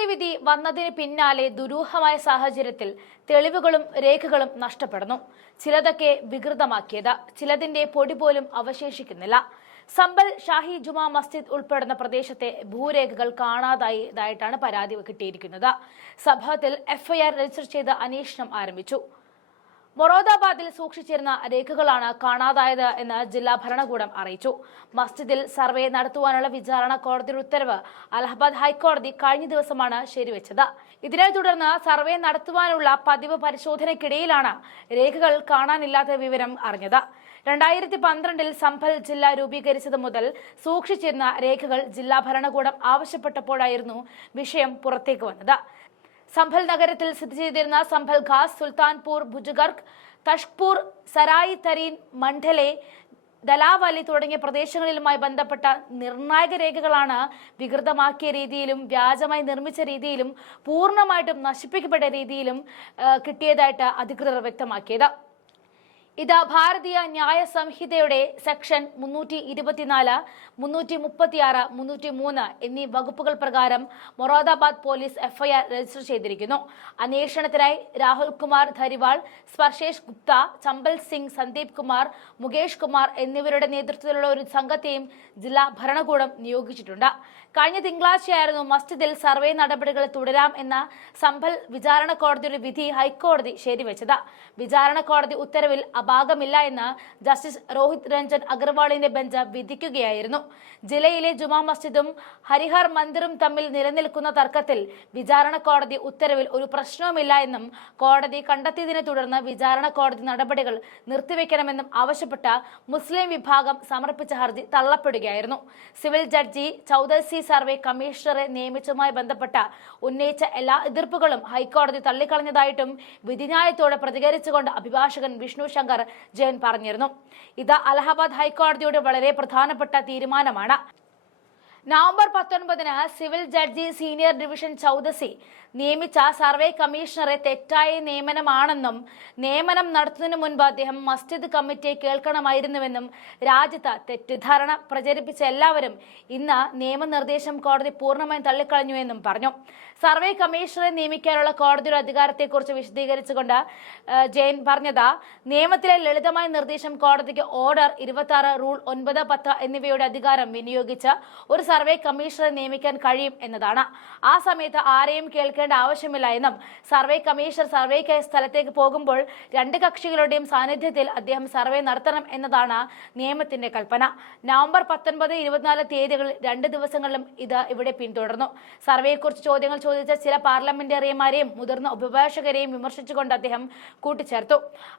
കോടതി വിധി വന്നതിന് പിന്നാലെ ദുരൂഹമായ സാഹചര്യത്തിൽ തെളിവുകളും രേഖകളും നഷ്ടപ്പെടുന്നു. ചിലതൊക്കെ വികൃതമാക്കിയത്, ചിലതിന്റെ പൊടി പോലും അവശേഷിക്കുന്നില്ല. സമ്പൽ ഷാഹി ജുമാ മസ്ജിദ് ഉൾപ്പെടുന്ന പ്രദേശത്തെ ഭൂരേഖകൾ കാണാതായതായിട്ടാണ് പരാതി കിട്ടിയിരിക്കുന്നത്. സംഭവത്തിൽ എഫ്ഐആർ രജിസ്റ്റർ ചെയ്ത് അന്വേഷണം ആരംഭിച്ചു. മൊറാദാബാദിൽ സൂക്ഷിച്ചിരുന്ന രേഖകളാണ് കാണാതായത് എന്ന് ജില്ലാ ഭരണകൂടം അറിയിച്ചു. മസ്ജിദിൽ സർവേ നടത്തുവാനുള്ള വിചാരണ കോടതിയുടെ ഉത്തരവ് അലഹബാദ് ഹൈക്കോടതി കഴിഞ്ഞ ദിവസമാണ് ശരിവെച്ചത്. ഇതിനെ തുടർന്ന് സർവേ നടത്തുവാനുള്ള പതിവ് പരിശോധനയ്ക്കിടയിലാണ് രേഖകൾ കാണാനില്ലാത്ത വിവരം അറിഞ്ഞത്. 2012 സംഭൽ ജില്ല രൂപീകരിച്ചത് മുതൽ സൂക്ഷിച്ചിരുന്ന രേഖകൾ ജില്ലാ ഭരണകൂടം ആവശ്യപ്പെട്ടപ്പോഴായിരുന്നു വിഷയം പുറത്തേക്ക് വന്നത്. സംഭൽ നഗരത്തിൽ സ്ഥിതി ചെയ്തിരുന്ന സംഭൽ ഖാസ്, സുൽത്താൻപൂർ, ബുജുഗർഗ്, തഷ്പൂർ, സരായി തരീൻ, മണ്ഡലെ, ദലാവലി തുടങ്ങിയ പ്രദേശങ്ങളിലുമായി ബന്ധപ്പെട്ട നിർണായക രേഖകളാണ് വികൃതമാക്കിയ രീതിയിലും വ്യാജമായി നിർമ്മിച്ച രീതിയിലും പൂർണ്ണമായിട്ടും നശിപ്പിക്കപ്പെട്ട രീതിയിലും കിട്ടിയതായിട്ട് അധികൃതർ വ്യക്തമാക്കിയത്. ഇത് ഭാരതീയ ന്യായ സംഹിതയുടെ സെക്ഷൻ 324, 336, 303 എന്നീ വകുപ്പുകൾ പ്രകാരം മൊറാദാബാദ് പോലീസ് എഫ്ഐആർ രജിസ്റ്റർ ചെയ്തിരിക്കുന്നു. അന്വേഷണത്തിനായി രാഹുൽ കുമാർ ധരിവാൾ, സ്പർശേഷ് ഗുപ്ത, ചമ്പൽ സിംഗ്, സന്ദീപ് കുമാർ, മുകേഷ് കുമാർ എന്നിവരുടെ നേതൃത്വത്തിലുള്ള ഒരു സംഘത്തെയും ജില്ലാ ഭരണകൂടം നിയോഗിച്ചിട്ടുണ്ട്. കഴിഞ്ഞ തിങ്കളാഴ്ചയായിരുന്നു മസ്ജിദിൽ സർവേ നടപടികൾ തുടരാം എന്ന സംഭൽ വിചാരണ കോടതിയുടെ വിധി ഹൈക്കോടതി ശരിവെച്ചത്. വിചാരണ കോടതി ഉത്തരവിൽ അപാകമില്ല എന്ന് ജസ്റ്റിസ് രോഹിത് രഞ്ജൻ അഗർവാളിന്റെ ബെഞ്ച് വിധിക്കുകയായിരുന്നു. ജില്ലയിലെ ജുമാ മസ്ജിദും ഹരിഹർ മന്ദിറും തമ്മിൽ നിലനിൽക്കുന്ന തർക്കത്തിൽ വിചാരണ കോടതി ഉത്തരവിൽ ഒരു പ്രശ്നവുമില്ല എന്നും കോടതി കണ്ടെത്തിയതിനെ തുടർന്ന് വിചാരണ കോടതി നടപടികൾ നിർത്തിവെക്കണമെന്നും ആവശ്യപ്പെട്ട മുസ്ലിം വിഭാഗം സമർപ്പിച്ച ഹർജി തള്ളപ്പെടുകയായിരുന്നു. സിവിൽ ജഡ്ജി ചൌധരി സർവേ കമ്മീഷണറെ നിയമിച്ചതുമായി ബന്ധപ്പെട്ട ഉന്നയിച്ച എല്ലാ എതിർപ്പുകളും ഹൈക്കോടതി തള്ളിക്കളഞ്ഞതായിട്ടും വിധിന്യായത്തോടെ പ്രതികരിച്ചുകൊണ്ട് അഭിഭാഷകൻ വിഷ്ണു ശങ്കർ ജെയിൻ പറഞ്ഞിരുന്നു. ഇത് അലഹബാദ് ഹൈക്കോടതിയുടെ വളരെ പ്രധാനപ്പെട്ട തീരുമാനമാണ്. November 19 civil judge senior division Chaudhary നിയമിച്ച സർവേ കമ്മീഷണറെ തെറ്റായ നിയമനമാണെന്നും നിയമനം നടത്തുന്നതിന് മുൻപ് അദ്ദേഹം മസ്ജിദ് കമ്മിറ്റിയെ കേൾക്കണമായിരുന്നുവെന്നും രാജ്യത്ത് തെറ്റിദ്ധാരണ പ്രചരിപ്പിച്ച എല്ലാവരും ഇന്ന് നിയമനിർദ്ദേശം കോടതി പൂർണ്ണമായും തള്ളിക്കളഞ്ഞുവെന്നും പറഞ്ഞു. സർവേ കമ്മീഷണറെ നിയമിക്കാനുള്ള കോടതിയുടെ അധികാരത്തെക്കുറിച്ച് വിശദീകരിച്ചുകൊണ്ട് ജെയിൻ പറഞ്ഞത്, നിയമത്തിലെ ലളിതമായ നിർദ്ദേശം കോടതിക്ക് ഓർഡർ 26, റൂൾ 9, 10 എന്നിവയുടെ അധികാരം വിനിയോഗിച്ച് ഒരു സർവേ കമ്മീഷണറെ നിയമിക്കാൻ കഴിയും എന്നതാണ്. ആ സമയത്ത് ആരെയും കേൾക്കേണ്ട ആവശ്യമില്ല എന്നും സർവേ കമ്മീഷണർ സർവേക്കായി സ്ഥലത്തേക്ക് പോകുമ്പോൾ രണ്ട് കക്ഷികളുടെയും സാന്നിധ്യത്തിൽ അദ്ദേഹം സർവേ നടത്തണം എന്നതാണ് നിയമത്തിന്റെ കൽപ്പന. നവംബർ 19, 24 തീയതികളിൽ 2 ദിവസങ്ങളിലും ഇത് ഇവിടെ പിന്തുടർന്നു. സർവേയെക്കുറിച്ച് ചോദ്യങ്ങൾ ചോദിച്ച ചില പാർലമെന്റേറിയന്മാരെയും മുതിർന്ന അഭിഭാഷകരെയും വിമർശിച്ചുകൊണ്ട് അദ്ദേഹം കൂട്ടിച്ചേർത്തു.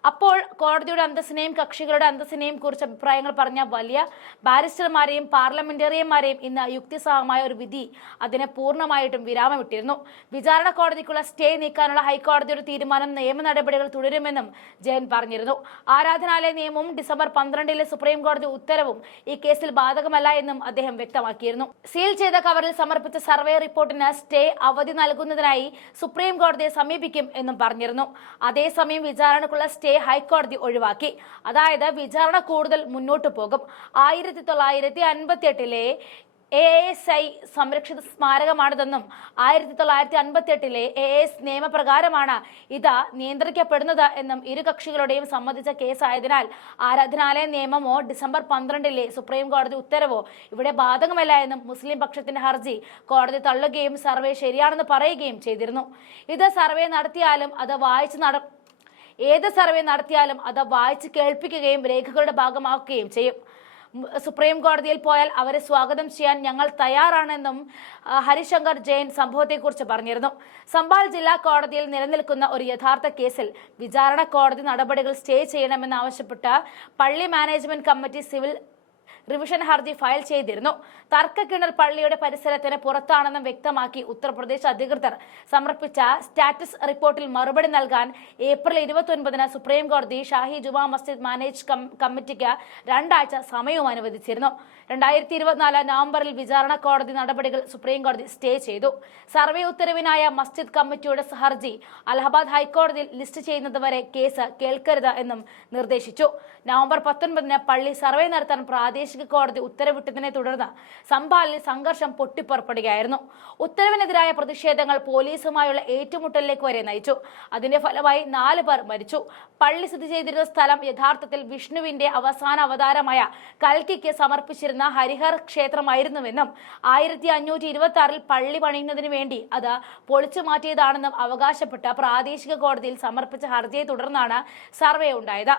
അപ്പോൾ കോടതിയുടെ അന്തസ്സിനെയും കക്ഷികളുടെ അന്തസ്സിനെയും കുറിച്ച് അഭിപ്രായങ്ങൾ പറഞ്ഞ വലിയ ബാരിസ്റ്റർമാരെയും പാർലമെന്റേറിയന്മാരെയും ഇന്ന് യുക്തിസഹമായ ഒരു വിധി അതിനെ പൂർണ്ണമായിട്ടും വിരാമമിട്ടിരുന്നു. വിചാരണ കോടതിക്കുള്ള സ്റ്റേ നീക്കാനുള്ള ഹൈക്കോടതിയുടെ തീരുമാനം നിയമ നടപടികൾ തുടരുമെന്നും ജെയിൻ പറഞ്ഞിരുന്നു. ആരാധനാലയ നിയമവും ഡിസംബർ 12 സുപ്രീം കോടതി ഉത്തരവും ഈ കേസിൽ ബാധകമല്ല എന്നും അദ്ദേഹം വ്യക്തമാക്കിയിരുന്നു. സീൽ ചെയ്ത കവറിൽ സമർപ്പിച്ച സർവേ റിപ്പോർട്ടിന് സ്റ്റേ അവധി നൽകുന്നതിനായി സുപ്രീം കോടതിയെ സമീപിക്കും എന്നും പറഞ്ഞിരുന്നു. അതേസമയം വിചാരണക്കുള്ള സ്റ്റേ ഹൈക്കോടതി ഒഴിവാക്കി. അതായത് വിചാരണ കൂടുതൽ മുന്നോട്ടു പോകും. 1958 AASI സംരക്ഷിത സ്മാരകമാണിതെന്നും 1958 AAS നിയമപ്രകാരമാണ് ഇത് നിയന്ത്രിക്കപ്പെടുന്നത് എന്നും ഇരു കക്ഷികളുടെയും സമ്മതിച്ച കേസായതിനാൽ ആരാധനാലയ നിയമമോ ഡിസംബർ 12 സുപ്രീം കോടതി ഉത്തരവോ ഇവിടെ ബാധകമല്ല എന്നും മുസ്ലിം പക്ഷത്തിന്റെ ഹർജി കോടതി തള്ളുകയും സർവേ ശരിയാണെന്ന് പറയുകയും ചെയ്തിരുന്നു. ഏത് സർവേ നടത്തിയാലും അത് വായിച്ച് കേൾപ്പിക്കുകയും രേഖകളുടെ ഭാഗമാക്കുകയും ചെയ്യും. സുപ്രീം കോടതിയിൽ പോയാൽ അവരെ സ്വാഗതം ചെയ്യാൻ ഞങ്ങൾ തയ്യാറാണെന്നും ഹരിശങ്കർ ജെയിൻ സംഭവത്തെക്കുറിച്ച് പറഞ്ഞിരുന്നു. സംബാൽ ജില്ലാ കോടതിയിൽ നിലനിൽക്കുന്ന ഒരു യഥാർത്ഥ കേസിൽ വിചാരണ കോടതി നടപടികൾ സ്റ്റേ ചെയ്യണമെന്നാവശ്യപ്പെട്ട് പള്ളി മാനേജ്മെന്റ് കമ്മിറ്റി സിവിൽ റിവിഷൻ ഹർജി ഫയൽ ചെയ്തിരുന്നു. തർക്കക്കിണർ പള്ളിയുടെ പരിസരത്തിന് പുറത്താണെന്നും വ്യക്തമാക്കി ഉത്തർപ്രദേശ് അധികൃതർ സമർപ്പിച്ച സ്റ്റാറ്റസ് റിപ്പോർട്ടിൽ മറുപടി നൽകാൻ ഏപ്രിൽ 29 സുപ്രീം കോടതി ഷാഹി ജുമാ മസ്ജിദ് മാനേജ് കമ്മിറ്റിക്ക് 2 ആഴ്ച സമയവും അനുവദിച്ചിരുന്നു. 2024 നവംബറിൽ വിചാരണ കോടതി നടപടികൾ സുപ്രീം കോടതി സ്റ്റേ ചെയ്തു. സർവേ ഉത്തരവിനായ മസ്ജിദ് കമ്മിറ്റിയുടെ ഹർജി അലഹബാദ് ഹൈക്കോടതിയിൽ ലിസ്റ്റ് ചെയ്യുന്നതുവരെ കേസ് കേൾക്കരുത് എന്നും നിർദ്ദേശിച്ചു. നവംബർ 19 പള്ളി സർവേ നടത്താൻ പ്രാദേശിക പ്രാദേശിക കോടതി ഉത്തരവിട്ടതിനെ തുടർന്ന് സംഭാലിൽ സംഘർഷം പൊട്ടിപ്പുറപ്പെടുകയായിരുന്നു. ഉത്തരവിനെതിരായ പ്രതിഷേധങ്ങൾ പോലീസുമായുള്ള ഏറ്റുമുട്ടലിലേക്ക് വരെ നയിച്ചു. അതിന്റെ ഫലമായി 4 പേർ മരിച്ചു. പള്ളി സ്ഥിതി ചെയ്തിരുന്ന സ്ഥലം യഥാർത്ഥത്തിൽ വിഷ്ണുവിന്റെ അവസാന അവതാരമായ കൽക്കിക്ക് സമർപ്പിച്ചിരുന്ന ഹരിഹർ ക്ഷേത്രമായിരുന്നുവെന്നും 1526 പള്ളി പണിയുന്നതിന് വേണ്ടി അത് പൊളിച്ചു മാറ്റിയതാണെന്നും അവകാശപ്പെട്ട് പ്രാദേശിക കോടതിയിൽ സമർപ്പിച്ച ഹർജിയെ തുടർന്നാണ് സർവേ ഉണ്ടായത്.